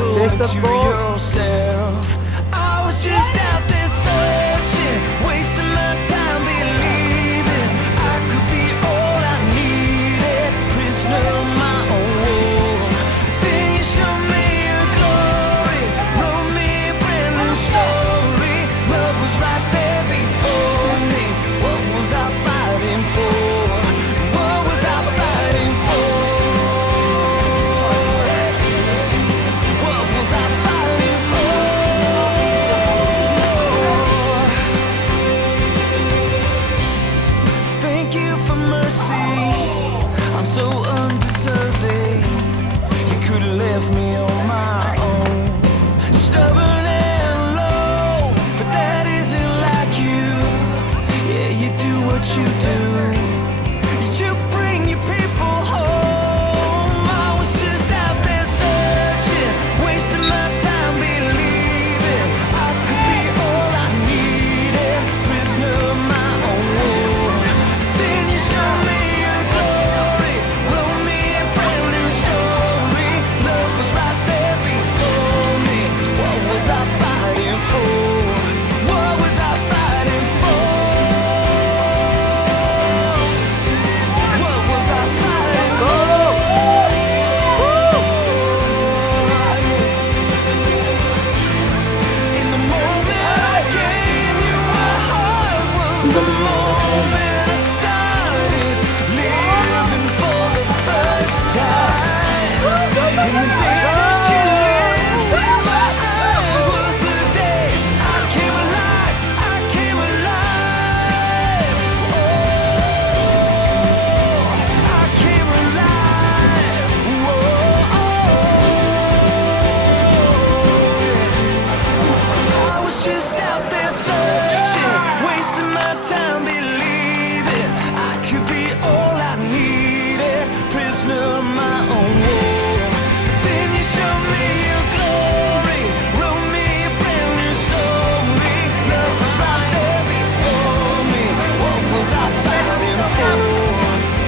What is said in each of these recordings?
pulling to yourself. I was just out there searching, wasting my time believing I could be all I needed, prisoner of my own world. Then you showed me your glory, wrote me a brand new story. Love was right there before me. What was I fighting for? What was I fighting for? What was I fighting for? Thank you for mercy, I'm so undeserving. You could have left me on my own, stubborn and low, but that isn't like you. Yeah, you do what you do. You bring your people home. I was just out there searching, wasting my time believing I could be all I needed, prisoner of my own world. Then you showed me your glory, wrote me a brand new story. Love was right there before me. What was I fighting for? What was I fighting for? What was I fighting for? In the moment I gave you my heart was the moment I started living for the first time. And the day that you lifted my eyes was the day I came alive. I came alive. Oh, I came alive. Whoa, I was just out there searching, wasting my time believing I could be all I needed, prisoner of my own world. Then you showed me your glory, wrote me a brand new story. Love was right there before me. What was I fighting for?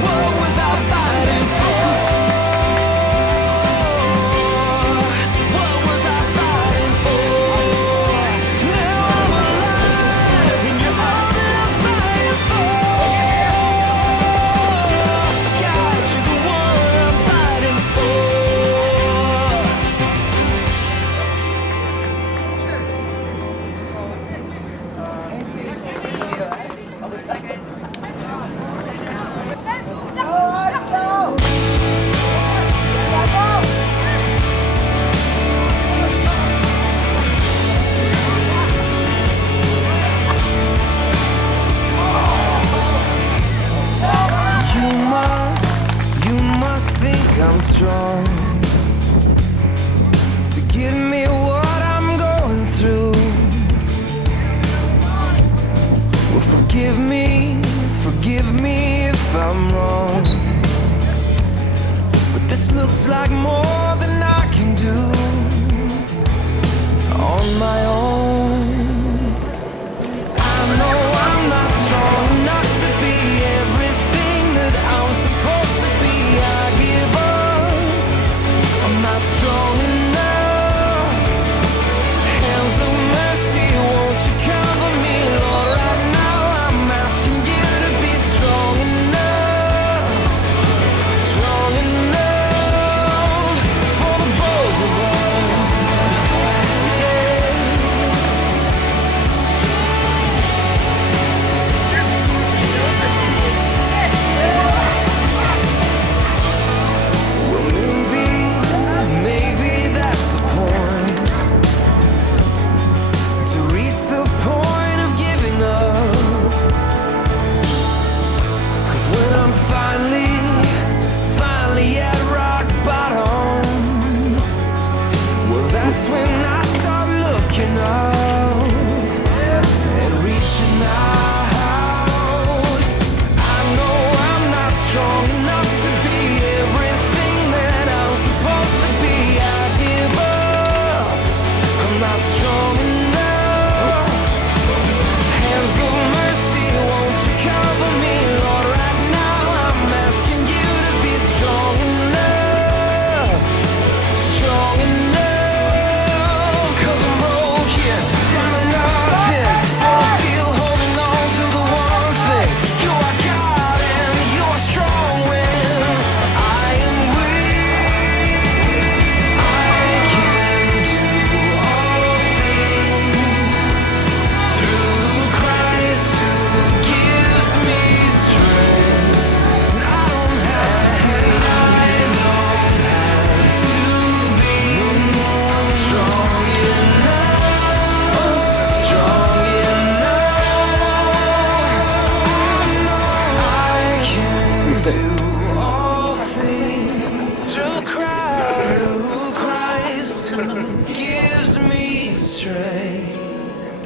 What was I fighting for? What was I fighting for? Now I'm alive, and you're all that I'm fighting for. God, you're the one I'm fighting for. You must think I'm strong to give me what I'm going through. Well, forgive me if I'm wrong, but this looks like more than I can do on my own. I know I'm not strong enough to be everything that I'm supposed to be. I give up, I'm not strong enough. Hands of mercy, won't you cover me, Lord? Right now I'm asking you to be strong enough, strong enough.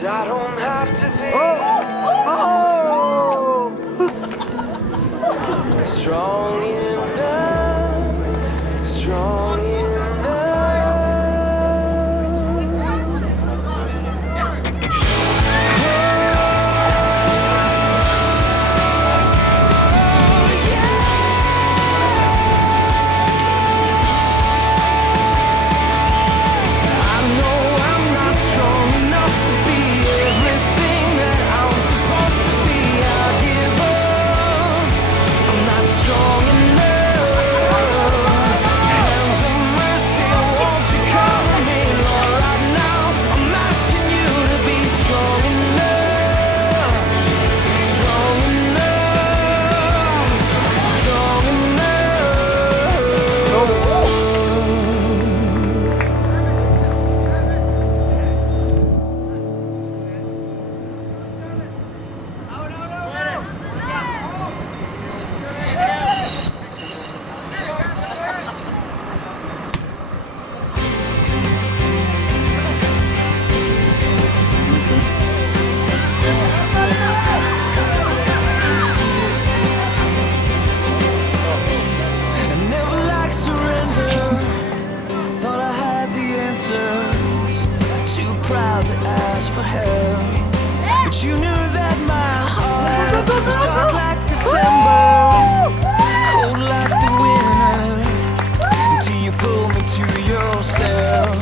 I don't have to be strong enough, strong enough. I know I'm not strong enough to be everything that I'm supposed to be. I give up. I'm not strong enough. Hands of mercy, won't you cover me, Lord? Right now, I'm asking you to be strong enough, strong enough, strong enough. I never liked surrender. Thought I had the answers. Too proud to ask for help. But you knew that my heart was dark like December, cold like the winter, until you pulled me to yourself.